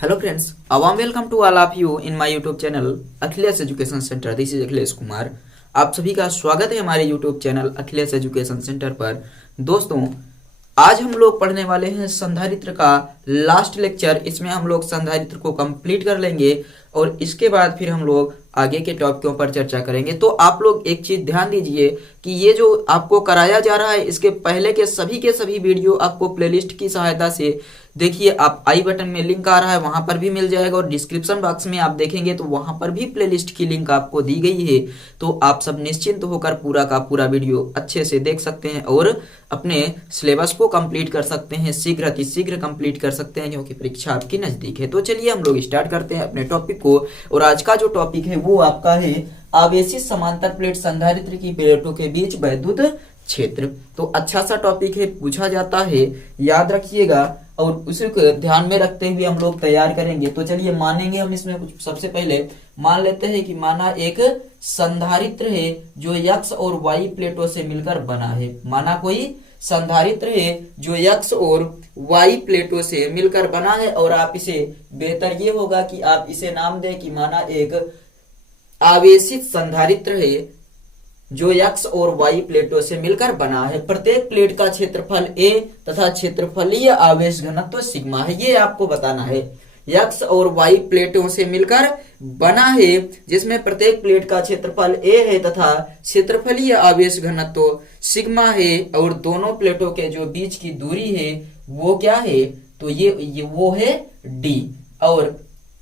Hello friends, a warm welcome to all of you in my YouTube channel Akhilesh education centre. This is Akhilesh Kumar. आप सभी का स्वागत है हमारे YouTube channel Akhilesh education centre पर। दोस्तों, आज हम लोग पढ़ने वाले हैं संधारित्र का लास्ट लेक्चर। इसमें हम लोग संधारित्र को कंप्लीट कर लेंगे और इसके बाद फिर हम लोग आगे के टॉपिकों पर चर्चा करेंगे। तो आप लोग एक चीज ध्यान दीजिए कि ये जो आपको कराया जा रहा है, इसके पहले के सभी वीडियो आपको प्लेलिस्ट की सहायता से देखिए। आप आई बटन में लिंक आ रहा है, वहां पर भी मिल जाएगा, और डिस्क्रिप्शन बॉक्स में आप देखेंगे तो वहां पर भी प्लेलिस्ट की लिंक आपको दी गई है। तो आप सब निश्चिंत होकर पूरा का पूरा वीडियो अच्छे से देख सकते हैं और अपने सिलेबस को कंप्लीट कर सकते हैं, शीघ्र अतिशीघ्र कंप्लीट कर सकते हैं, क्योंकि परीक्षा आपकी नजदीक है। तो चलिए हम लोग स्टार्ट करते हैं अपने टॉपिक को। और आज का जो टॉपिक है वो आपका है आवेशित समांतर प्लेट संधारित्र की प्लेटों के बीच वैद्युत क्षेत्र। तो अच्छा सा टॉपिक है, पूछा जाता है, याद रखिएगा और उसे ध्यान में रखते हुए हम लोग तैयार करेंगे। तो चलिए मानेंगे हम इसमें कुछ। सबसे पहले मान लेते हैं कि माना एक संधारित्र है जो एक्स और वाई प्लेटों से मिलकर बना है। माना कोई संधारित्र है जो एक्स और वाई प्लेटों से मिलकर बना है, और आप इसे, बेहतर ये होगा कि आप इसे नाम दें कि माना एक आवेशित संधारित्र है जो एक्स और वाई प्लेटों से मिलकर बना है। प्रत्येक प्लेट का क्षेत्रफल ए तथा क्षेत्रफलीय आवेश घनत्व सिग्मा है। ये आपको बताना है। एक्स और वाई प्लेटों से मिलकर बना है जिसमें प्रत्येक प्लेट का क्षेत्रफल ए है तथा क्षेत्रफलीय आवेश घनत्व सिग्मा है, और दोनों प्लेटों के जो बीच की दूरी है वो क्या है, तो ये वो है डी। और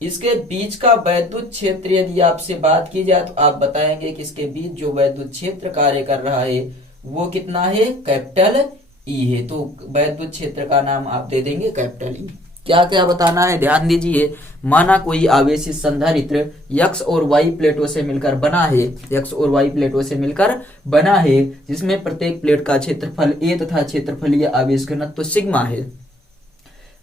इसके बीच का वैद्युत क्षेत्र यदि आपसे बात की जाए तो आप बताएंगे कि इसके बीच जो वैद्युत क्षेत्र कार्य कर रहा है वो कितना है, कैपिटल ई है। तो वैद्युत क्षेत्र का नाम आप दे देंगे कैपिटल ई। क्या क्या बताना है, ध्यान दीजिए। माना कोई आवेशित संधारित्र एक्स और वाई प्लेटों से मिलकर बना है, एक्स और वाई प्लेटों से मिलकर बना है जिसमें प्रत्येक प्लेट का क्षेत्रफल ए तथा क्षेत्रफलीय आवेश घनत्व सिग्मा है,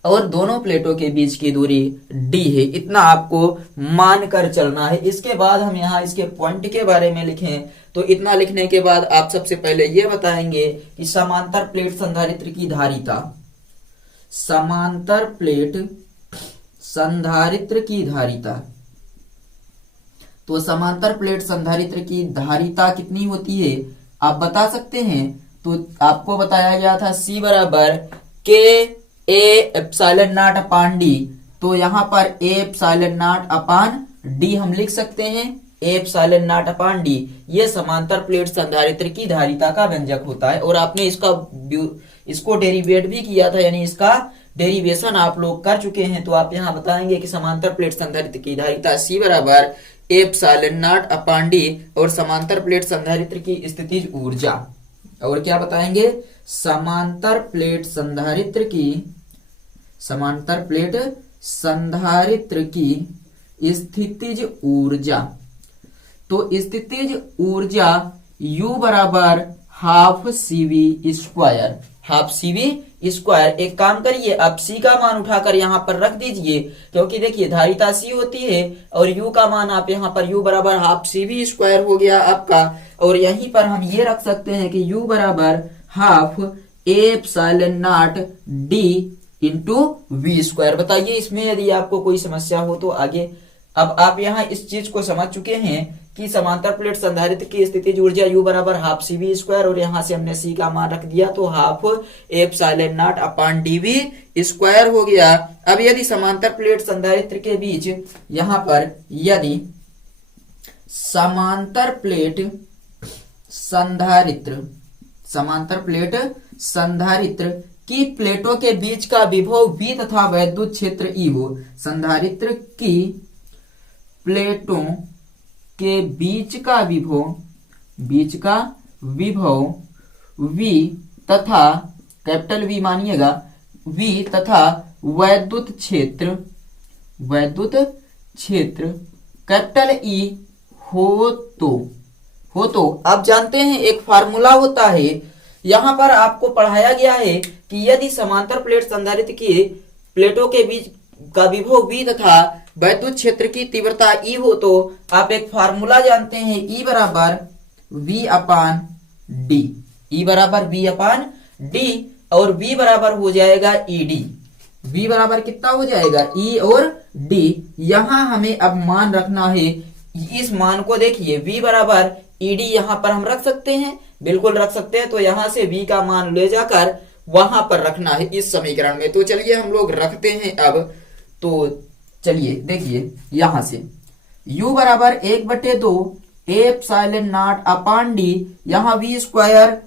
और दोनों प्लेटों के बीच की दूरी डी है। इतना आपको मानकर चलना है। इसके बाद हम यहाँ इसके पॉइंट के बारे में लिखें तो इतना लिखने के बाद आप सबसे पहले ये बताएंगे कि समांतर प्लेट संधारित्र की धारिता, समांतर प्लेट संधारित्र की धारिता, तो समांतर प्लेट संधारित्र की धारिता कितनी होती है आप बता सकते हैं। तो आपको बताया गया था C बराबर के ए एप्सिलॉन नॉट अपान डी। तो यहां पर ए एप्सिलॉन नॉट अपान डी हम लिख सकते हैं, ए एप्सिलॉन नॉट अपान डी। ये समांतर प्लेट संधारित्र की धारिता का व्यंजक होता है, और आपने इसको डेरिवेट भी किया था, यानी इसका डेरिवेशन आप लोग कर चुके हैं। तो आप यहां बताएंगे कि समांतर प्लेट संधारित्र की धारिता C बराबर ए एप्सिलॉन नॉट अपान डी, और समांतर प्लेट संधारित्र की स्थितिज ऊर्जा, और क्या बताएंगे, समांतर प्लेट संधारित्र की स्थितिज ऊर्जा। तो स्थितिज ऊर्जा U बराबर half CV square, half CV square. एक काम करिए, आप C का मान उठाकर यहाँ पर रख दीजिए, क्योंकि देखिए धारिता C होती है और U का मान आप यहाँ पर U बराबर हाफ CV स्क्वायर हो गया आपका, और यहीं पर हम ये रख सकते हैं कि U बराबर half a epsilon naught D into V square. बताइए इसमें यदि आपको कोई समस्या हो तो आगे। अब आप यहाँ इस चीज को समझ चुके हैं कि समांतर प्लेट संधारित्र की स्थितिज ऊर्जा U बराबर हाफ CV स्क्वायर, और यहाँ से हमने C का मान रख दिया तो half epsilon naught upon DV square हो गया। अब यदि समांतर प्लेट संधारित्र के बीच, यहाँ पर यदि समांतर प्लेट संधारित्र की प्लेटों के बीच का विभव V तथा वैद्युत क्षेत्र E हो, संधारित्र की प्लेटों के बीच का विभव V तथा, कैपिटल V मानिएगा, V तथा वैद्युत क्षेत्र कैपिटल E हो तो आप जानते हैं एक फार्मूला होता है, यहां पर आपको पढ़ाया गया है कि यदि समांतर प्लेट संधारित्र की प्लेटों के बीच का विभव V तथा वैद्युत क्षेत्र की तीव्रता E हो तो आप एक फार्मूला जानते हैं, E बराबर V अपान डी, E बराबर V अपान डी, और V बराबर हो जाएगा ED। V बराबर कितना हो जाएगा, E और D। यहां हमें अब मान रखना है, इस मान को देखिए V बराबर ED यहां पर हम रख सकते हैं, बिल्कुल रख सकते हैं। तो यहां से V का मान ले जाकर वहां पर रखना है इस समीकरण में। तो चलिए हम लोग रखते हैं अब। तो चलिए देखिए यहां से U बराबर 1/2 एप्सिलॉन नॉट अपान डी, यहाँ V स्क्वायर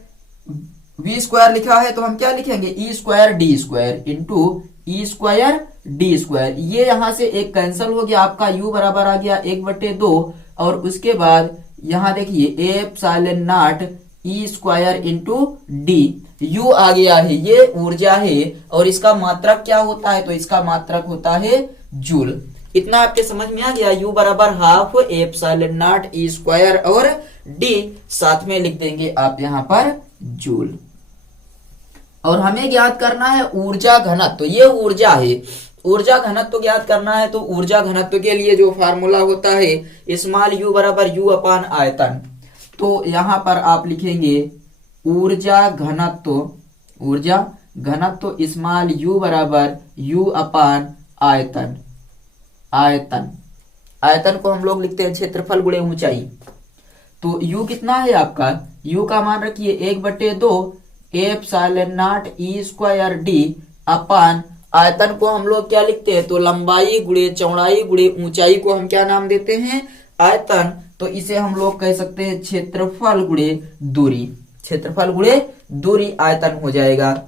लिखा है तो हम क्या लिखेंगे, E square D square into E square D square. ये यहां से एक कैंसिल हो गया, आपका U बराबर आ गया 1/2 और उसके बाद यहां देखिए epsilon naught E square into D. U आ गया है, ये ऊर्जा है और इसका मात्रक क्या होता है, तो इसका मात्रक होता है जूल। इतना आपके समझ में आ गया। U बराबर half epsilon naught E square और D साथ में लिख देंगे आप यहां पर जूल। और हमें ज्ञात करना है ऊर्जा घनत्व, ये ऊर्जा है, ऊर्जा घनत्व ज्ञात करना है। तो ऊर्जा घनत्व के लिए जो फार्मूला होता है स्मॉल u बराबर U अपान आयतन। तो यहां पर आप लिखेंगे ऊर्जा घनत्व स्मॉल u बराबर U अपान आयतन। आयतन को हम लोग लिखते हैं क्षेत्रफल गुणे ऊंचाई। तो U कितना है आपका, U का मान रखिए 1/2 epsilon naught E square D upon आयतन को हम लोग क्या लिखते हैं, तो लंबाई गुणे चौड़ाई गुणे ऊंचाई को हम क्या नाम देते हैं, आयतन। तो इसे हम लोग कह सकते हैं क्षेत्रफल गुणे दूरी, क्षेत्रफल गुणे दूरी आयतन हो जाएगा।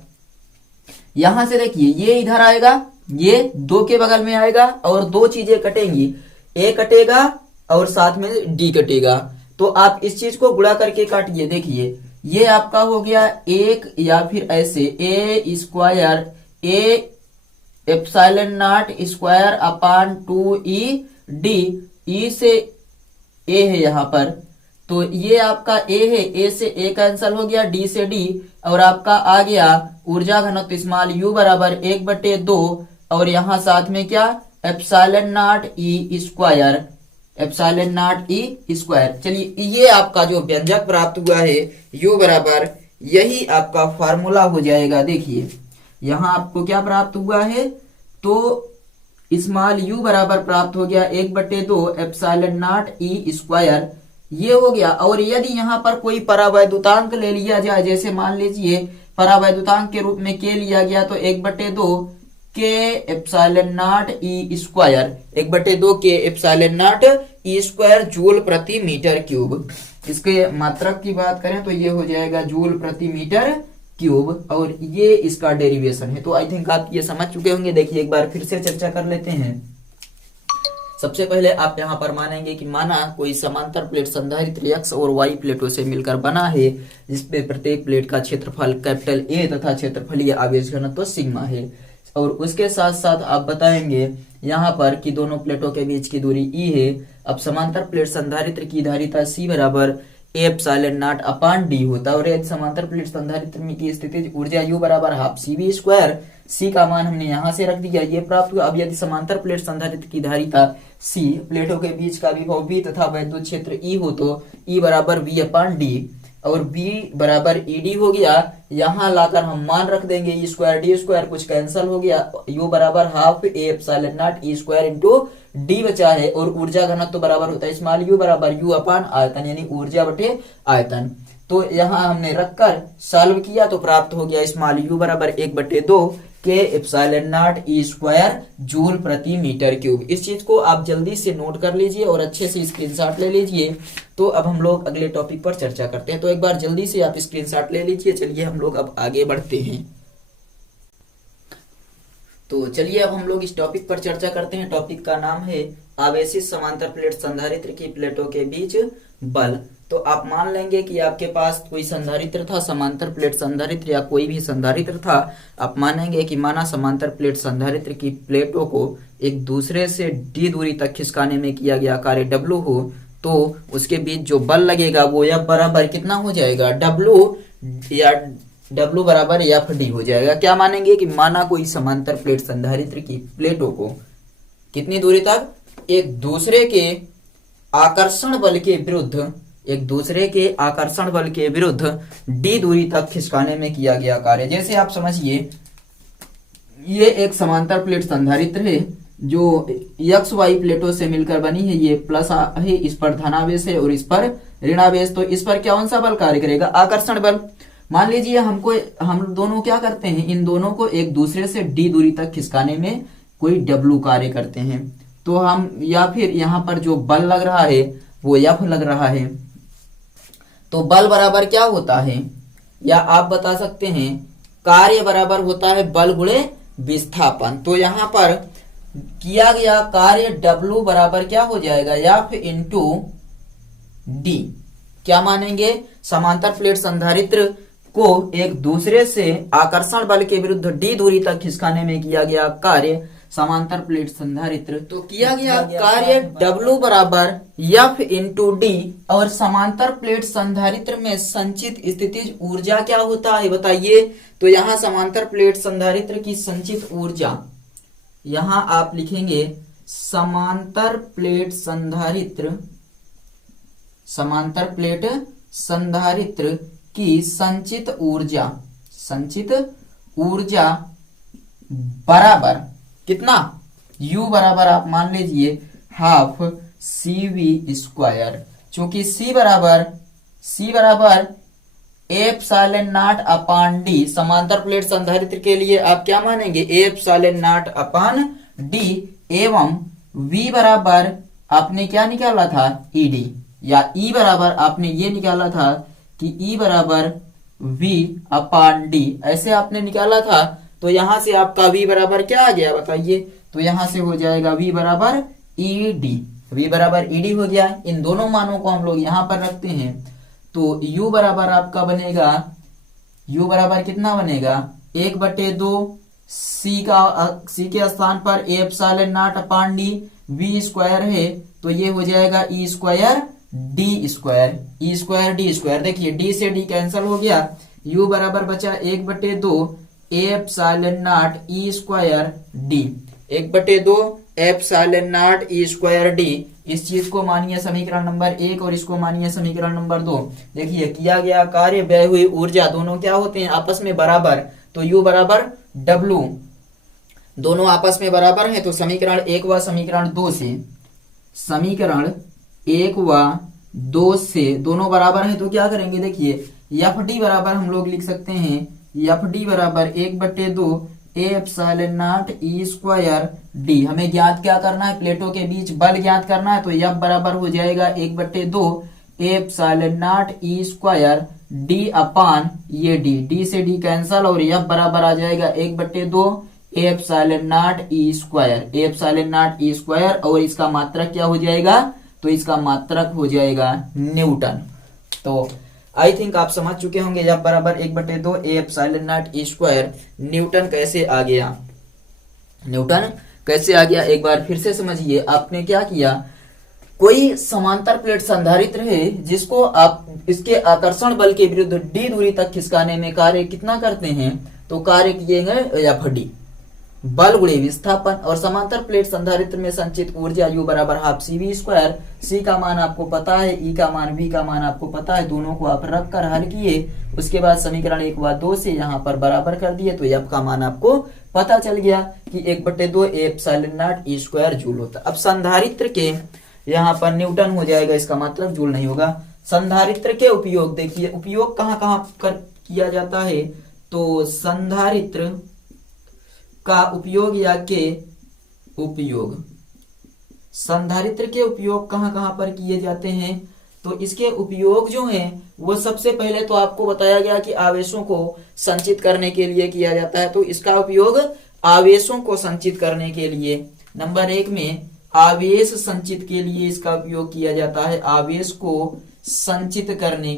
यहां से देखिए ये इधर आएगा, ये 2 के बगल में आएगा और 2 चीजें कटेंगी, A कटेगा और साथ में D कटेगा। तो आप इस चीज को गुणा करके काटिए, देखिए ये आपका हो गया 1 या फिर ऐसे A square A epsilon not square upon 2E D, E से A है यहाँ पर, तो ये आपका A है, A से A कैंसिल हो गया, D से D और आपका आ गया ऊर्जा घनत्व स्मॉल U बराबर 1/2 और यहाँ साथ में क्या epsilon naught E square, epsilon naught E square. चलिए ये आपका जो व्यंजक प्राप्त हुआ है U बराबर, यही आपका फार्मूला हो जाएगा। देखिए यहां आपको क्या प्राप्त हुआ है, तो स्मॉल U बराबर प्राप्त हो गया 1/2 एप्सिलॉन नॉट E स्क्वायर, ये हो गया। और यदि यहाँ पर कोई परावैद्युतांक ले लिया जाए, जैसे मान लीजिए परावैद्युतांक के रूप में K लिया गया, तो 1/2 K epsilon naught E square, 1/2 K epsilon naught E square joule प्रति मीटर क्यूब। इसके मात्रक की बात करें तो ये हो जाएगा जूल प्रति मीटर क्यूब और ये इसका डेरिवेशन है। तो आई थिंक आप ये समझ चुके होंगे। देखिए एक बार फिर से चर्चा कर लेते हैं। सबसे पहले आप यहाँ पर मानेंगे कि माना कोई समांतर प्लेट संधारित्र X और Y प्लेटों से मिलकर बना है, जिसपे प्रत्येक प्लेट का क्षेत्रफल कैपिटल A तथा क्षेत्रफलीय आवेश घनत्व सिग्मा है। और उसके साथ साथ आप बताएंगे यहाँ पर कि दोनों प्लेटों के बीच की दूरी E है। अब समांतर प्लेट संधारित्र की धारिता C बराबर एप्सिलॉन नॉट अपान डी होता है और यदि समांतर प्लेट संधारित्र में की स्थिति ऊर्जा U बराबर हाफ CV स्क्वायर, C का मान हमने यहां से रख दिया, ये प्राप्त हुआ। अब यदि समांतर प्लेट संधारित्र की धारिता C, प्लेटों के बीच का विभव V तथा वैद्युत क्षेत्र E हो तो E बराबर V अपान डी और B बराबर ED हो गया। यहाँ लाकर हम मान रख देंगे E स्क्वायर D स्क्वायर, कुछ कैंसिल हो गया, U बराबर half epsilon naught E square into D बचा है और ऊर्जा घनत्व तो बराबर होता है स्मॉल U बराबर U अपान आयतन, यानी ऊर्जा बटे आयतन। तो यहाँ हमने रखकर सॉल्व किया तो प्राप्त हो गया स्मॉल U बराबर 1/2 K epsilon naught E square joule प्रति मीटर क्यूब। इस चीज को आप जल्दी से नोट कर लीजिए और अच्छे से स्क्रीनशॉट ले लीजिए। तो अब हम लोग अगले टॉपिक पर चर्चा करते हैं। तो एक बार जल्दी से आप स्क्रीनशॉट ले लीजिए। चलिए हम लोग अब आगे बढ़ते हैं। तो चलिए अब हम लोग इस टॉपिक पर चर्चा करते हैं। टॉपिक का नाम है आवेशित समांतर प्लेट संधारित्र की प्लेटों के बीच बल। तो आप मान लेंगे कि आपके पास कोई संधारित्र था, समांतर प्लेट संधारित्र या कोई भी संधारित्र था। आप मानेंगे कि माना समांतर प्लेट संधारित्र की प्लेटों को एक दूसरे से d दूरी तक खिसकाने में किया गया कार्य W हो, तो उसके बीच जो बल लगेगा वो F बराबर कितना हो जाएगा, W बराबर FD हो जाएगा। क्या मानेंगे कि माना कोई समांतर प्लेट संधारित्र की प्लेटों को कितनी दूरी तक एक दूसरे के आकर्षण बल के विरुद्ध d दूरी तक खिसकाने में किया गया कार्य। जैसे आप समझिए ये एक समांतर प्लेट संधारित्र है जो एक्स वाई प्लेटों से मिलकर बनी है। ये प्लस है, इस पर धनावेश है और इस पर ऋणावेश। तो इस पर कौन सा बल कार्य करेगा? आकर्षण बल। मान लीजिए हम दोनों क्या करते हैं, इन दोनों को एक दूसरे से डी दूरी तक खिसकाने में कोई डब्लू कार्य करते हैं। तो हम या फिर यहाँ पर जो बल लग रहा है वो एफ लग रहा है। तो बल बराबर क्या होता है, या आप बता सकते हैं कार्य बराबर होता है बल गुणे विस्थापन। तो यहाँ पर किया गया कार्य डब्लू बराबर क्या हो जाएगा? F into D. क्या मानेंगे? समांतर प्लेट संधारित्र को एक दूसरे से आकर्षण बल के विरुद्ध डी दूरी तक खिसकाने में किया गया कार्य समांतर प्लेट संधारित्र। तो किया गया कार्य W बराबर एफ इंटू डी। और समांतर प्लेट संधारित्र में संचित स्थितिज ऊर्जा क्या होता है बताइए? तो यहाँ समांतर प्लेट संधारित्र की संचित ऊर्जा, यहाँ आप लिखेंगे समांतर प्लेट संधारित्र की संचित ऊर्जा बराबर कितना? U बराबर आप मान लीजिए हाफ CV स्क्वायर। चूंकि C बराबर एप्सिलॉन नॉट अपान डी। समांतर प्लेट संधारित्र के लिए आप क्या मानेंगे? एप्सिलॉन नॉट अपान डी। एवं V बराबर आपने क्या निकाला था? ED। या E बराबर आपने ये निकाला था कि E बराबर V अपान डी, ऐसे आपने निकाला था। तो यहां से आपका V बराबर क्या आ गया बताइए? तो यहां से हो जाएगा V बराबर ED। V बराबर ED हो गया। इन दोनों मानों को हम लोग यहां पर रखते हैं। तो U बराबर आपका बनेगा, U बराबर कितना बनेगा? 1/2 C के स्थान पर एप्सिलॉन नॉट अपान डी। V स्क्वायर है तो ये हो जाएगा E square D square. E square D square. देखिए D से D कैंसिल हो गया। U बराबर बचा 1/2 epsilon naught E square D। 1/2 epsilon naught E square D। इस चीज को मानिए समीकरण नंबर 1 और इसको मानिए समीकरण नंबर 2। देखिए किया गया कार्य व्यय हुई ऊर्जा दोनों क्या होते हैं? आपस में बराबर। तो U बराबर W, दोनों आपस में बराबर हैं। तो समीकरण 1 व समीकरण 2 से दोनों बराबर हैं। तो क्या करेंगे? देखिए FD बराबर हम लोग लिख सकते हैं, FD बराबर 1/2 epsilon naught E square D। हमें ज्ञात क्या करना है? प्लेटों के बीच बल ज्ञात करना है। तो F बराबर हो जाएगा 1/2 epsilon naught E square D अपान ये D से D कैंसल और F बराबर आ जाएगा 1/2 एप्सिलॉन नॉट E स्क्वायर। और इसका मात्रक क्या हो जाएगा? तो इसका मात्रक हो जाएगा न्यूटन। तो आई थिंक आप समझ चुके होंगे F बराबर 1/2 epsilon naught E square. Newton कैसे आ गया? एक बार फिर से समझिए। आपने क्या किया? कोई समांतर प्लेट संधारित्र है जिसको आप इसके आकर्षण बल के विरुद्ध डी दूरी तक खिसकाने में कार्य कितना करते हैं? तो कार्य किए FD बल गुणे विस्थापन। और समांतर प्लेट संधारित्र में संचित ऊर्जा U बराबर हाफ CV स्क्वायर। C का मान आपको पता है, E का मान, V का मान आपको पता है। दोनों को आप रख कर हल किए। उसके बाद समीकरण 1 व 2 से यहाँ पर बराबर कर दिए। तो F का मान आपको पता चल गया कि 1/2 epsilon naught E square joule होता। अब संधारित्र के यहाँ पर न्यूटन हो जाएगा, इसका मतलब जूल नहीं होगा। संधारित्र के उपयोग देखिए, उपयोग कहाँ कर किया जाता है? तो संधारित्र का उपयोग संधारित्र के उपयोग कहाँ पर किए जाते हैं? तो इसके उपयोग जो हैं वो सबसे पहले तो आपको बताया गया कि आवेशों को संचित करने के लिए किया जाता है। तो इसका उपयोग आवेशों को संचित करने के लिए, नंबर 1 में आवेश संचित के लिए इसका उपयोग किया जाता है। आवेश को संचित करने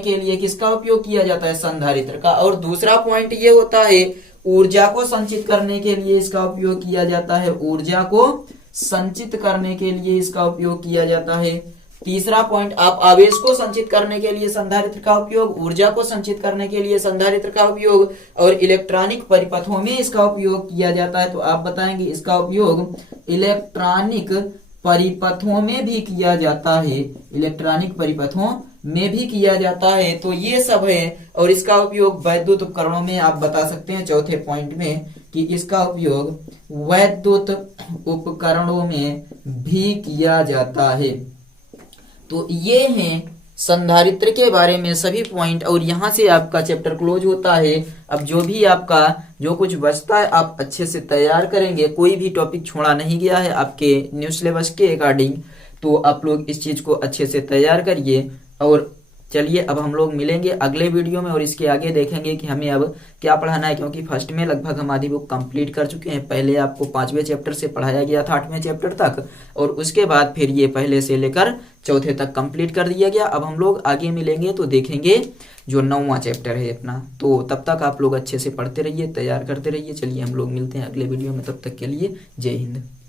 के लिए किसका उपयोग किया जाता है? संधारित्र का। और दूसरा पॉइंट ये होता है ऊर्जा को संचित करने के लिए इसका उपयोग किया जाता है। ऊर्जा को संचित करने के लिए इसका उपयोग किया जाता है। तीसरा पॉइंट, आप आवेश को संचित करने के लिए संधारित्र का उपयोग, ऊर्जा को संचित करने के लिए संधारित्र का उपयोग और इलेक्ट्रॉनिक परिपथों में इसका उपयोग किया जाता है। तो आप बताएंगे इसका उपयोग इलेक्ट्रॉनिक परिपथों में भी किया जाता है। इलेक्ट्रॉनिक परिपथों में भी किया जाता है। तो ये सब है, और इसका उपयोग वैद्युत उपकरणों में आप बता सकते हैं चौथे पॉइंट में कि इसका उपयोग वैद्युत उपकरणों में भी किया जाता है। तो ये हैं संधारित्र के बारे में सभी पॉइंट, और यहाँ से आपका चैप्टर क्लोज होता है। अब जो भी आपका जो कुछ बचता है आप अच्छे से तैयार करेंगे, कोई भी टॉपिक छोड़ा नहीं गया है आपके न्यू सिलेबस के अकॉर्डिंग, तो आप लोग इस चीज को अच्छे से तैयार करिए। और चलिए अब हम लोग मिलेंगे अगले वीडियो में, और इसके आगे देखेंगे कि हमें अब क्या पढ़ाना है, क्योंकि फर्स्ट में लगभग हम आधी बुक कंप्लीट कर चुके हैं। पहले आपको 5वें चैप्टर से पढ़ाया गया था 8वें चैप्टर तक, और उसके बाद फिर ये पहले से लेकर चौथे तक कंप्लीट कर दिया गया। अब हम लोग आगे मिलेंगे तो देखेंगे जो 9वां चैप्टर है अपना। तो तब तक आप लोग अच्छे से पढ़ते रहिए, तैयार करते रहिए। चलिए हम लोग मिलते हैं अगले वीडियो में, तब तक के लिए जय हिंद।